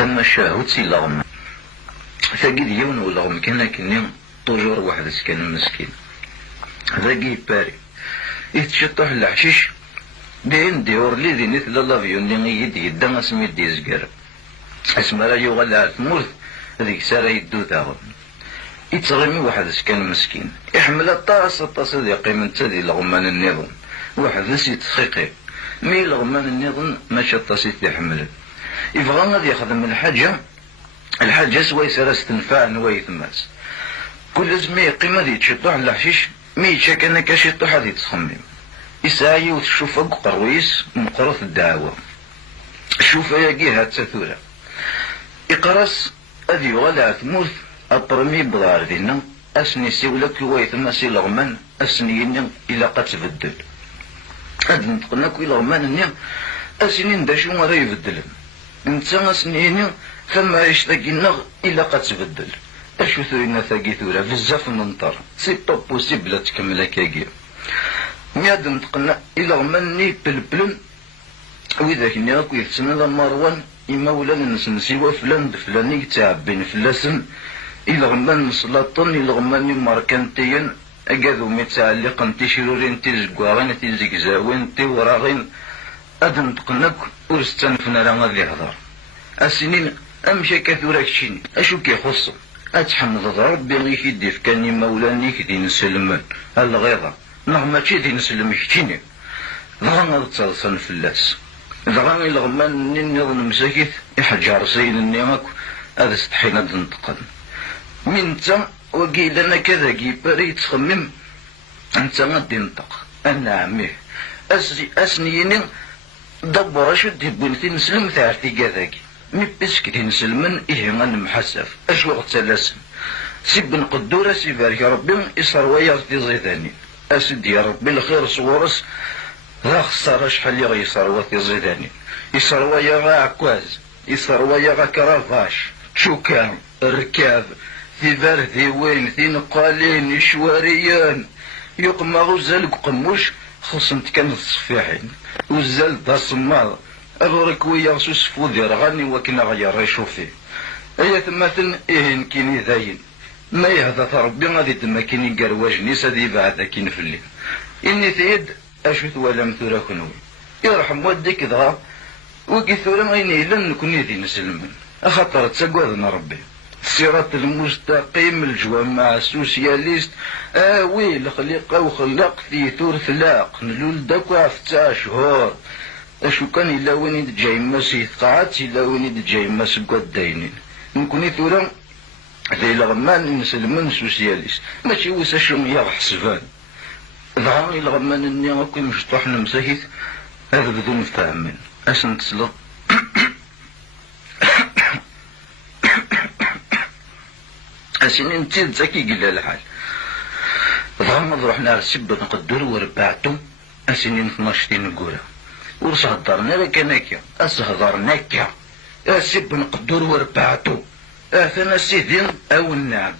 ثم شاهوتي لغم ثقيد يون ولغم كان كني طجور واحد كان مسكين ذاقي باري يتشطح الحشيش دين ديور لي ذي مثل اللافيون اللي يدي يدان اسمي ديزقر اسمه لا يغلى على المورث ذيك سارة يدو تاغن يتغمي واحد كان مسكين يحمل الطاس ذي قيمة ذي لغمان النظام واحد ذي يتخيقي مي لغمان النظام ماشي الطاس يحمل يبغى غادي يخدم الحاجة سوا يسرى استنفاع نواي ثماس كل زمي قيمة ذي تشطح الحشيش مي يتشاك انا كاشطح هذي تصمم يسعي وتشوف قرويس مقروث الدعوة شوف ياقي هاد تثورة يقرص أذي ولا ثموث أبرمي بضار ذينا أسني سيولك ويثما سي لغمان أسني إلا قد تبدل هاد نتقناك إلا غمان إني أسني نداشو مرا يبدل نتا أسني ثم يشتاقينا إلا قد تبدل أشو ثورينا ثاقي ثورة بزاف ننطر سي طوب بوسيبل تكمل كاكي مياد نتقنا إلا غماني بلبلن وإذا كني أكو يتسنى مروان إما ولا نسنسي وفلان دفلاني تعبين فلاسن إلا غمان مسلطن إلا غماني ماركانتيا أقاذو متعلقا تشرورين تزقواغين تزقزاوين توراغين أدن نتقناك ورستانفنا راه غادي يهضر السنين أمشي كثورة كشيني أشو كيخصو أتحمد ربي غيك يدي فكاني مولاني كدي نسلمان الغيظة نعم ماشي دي نسلم كتيني ضغان هذا تصلصن فلاس ضغان إلا غمان نظن مساكيث يحجر سيد النيمك هذا استحينا دنتقن من تا وقيل أنا كذا كيباري تخمم أنت غادي نطق أنا عميه أسنيني دبر أشو تبونتي نسلم ثارتي كذاكي مي بسك دي نسلمن إيه غنمحسف أش وقت سلاسن سي بن قدورة سي بارك ربي إسروايا في زيداني أسدي يا ربي الخير صورس لا خسارة شحال اللي غيصروا في زيداني يصروايا غا عكواز يصروايا غا كرافاش شوكان الركاب في ذي وين في نقالين يشواريان يقمى غزال قموش خصنت كان الصفاحين وزال دا صمال أغرك ويا غسوس فوذي رغاني وكنا غير يشوفي أي ثمثل إيه نكيني ذاين ما يهدى ربي غادي تماكيني قرواج نيس هذي بعد كين في الليل إني ثيد أشوث ولا مثورا كنوي يرحم وديك ذا وكي ثورا غيني لن نكوني ذي نسلمن أخطر تساقوذنا ربي الصراط المستقيم الجوام مع السوسياليست وي الخليقة وخلق في ثور ثلاق نلول داكو عفتا شهور أشو كان إلا وين جاي ماس يتقعد إلا وين جاي ماس قد داينين نكوني ثورا ذي الغمان نسلمن سوسياليست ماشي وساشم يا حسبان ظهر الغمان اني غاكو مشطوح نمساكيت هذا بدون فهم اسن تسلط اسنين تزيد زكي قل الحال ظهر رحنا رسبة نقدر وربعتم اسنين 12 نقولها ورصهدرنا لك ناكيا اسهدرناكيا اسب نقدر وربعتم اثنا سيدين او النعب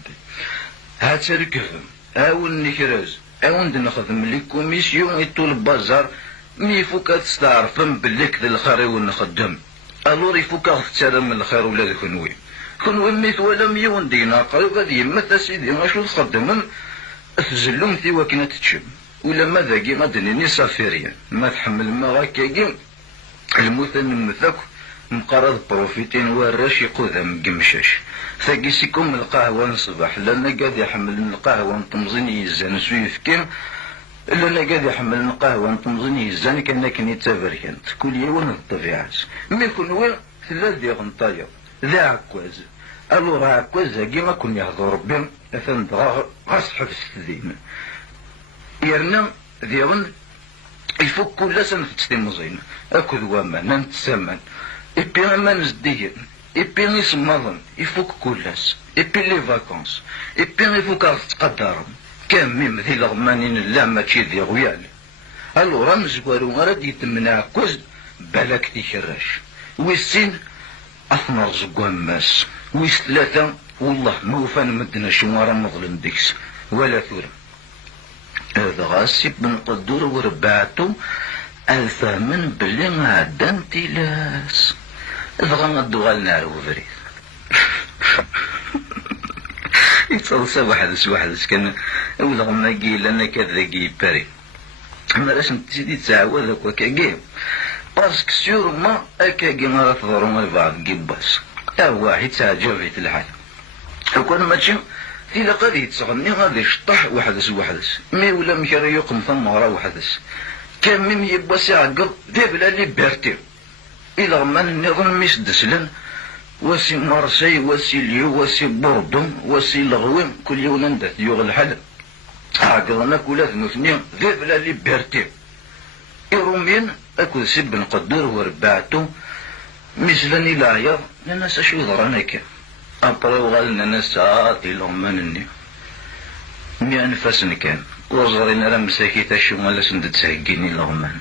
هات ركفم او النكراز او نخدم لي كوميسيون يطول البازار مي فوكا تستعرفم بلي كذا الخير ونخدم الور يفوكا تسالم الخير ولا كنوي ميت ولا ميون دينا قريب هذه يما سيدي شو تخدم تزلم في وكنا تتشم ولا ما ذاكي غادني صافيريا ما تحمل ما غاكاكي المثل نمثك مقرض بروفيتين وراش يقوذا مقمشاش ثاقيسيكم القهوة نصبح لأنا قاعد يحمل القهوة نطمزين يزان سويف كيم لأنا قاعد يحمل القهوة نطمزين يزان كأنك نتابريانت كل يوم الطبيعة مي يكون وين ثلاث دي غنطايا ذا عكواز ألو راه عكواز كيما كون يهضر ربي أثن دغا غاصحف السدين يرنا ذيغن يفك كل سنة تستيمزين أكد وامان نتسامن إبي ما نزدين إبي يسمضن يفك كلاس إبي لي فاكونس إبي يفك تقدرهم كان ميم ذي الغمانين لا ماشي ذي غيال ألو رمز وارو غرد يتمنع كوز بالك تيكراش ويسين أثمر زقوان ماس ويس ثلاثة والله موفان مدنا شوارا مظلم ديكس ولا ثورة هذا غاسب بن قدور وربعتو الفهمن بلي ما عدان تيلاس بغا الدوغال نعرف فريد يتصلصى وحدس كان ولا ما قيل لنا كذا قي باري ما لاش تزيدي تعاود هكا كاكي باسكو سيور ما اكاكي ما تضرو ما بعض كيباس واحد تعجب في الحال وكون ماشي إلا قد يتسغني غادي يشطح وحدس مي ولا مشاري يقم ثم راه وحدس كان ميم يباس يعقب ذي بلا ليبرتي إلا ما النظام ميسدسلن وسي مارسي وسي ليو وسي بوردون وسي لغوين كل يوم ندات يوغ الحل عقلنا كلات نثنين ذي بلا ليبرتي إرومين أكو سب نقدر وربعتو مثلني العياض الناس شو يضرنا كان أبرو غالنا ناس عاطي لهم مني مي أنفاسن كان وصغرين أنا مساكي تشو مالا سندت سهجيني لهم من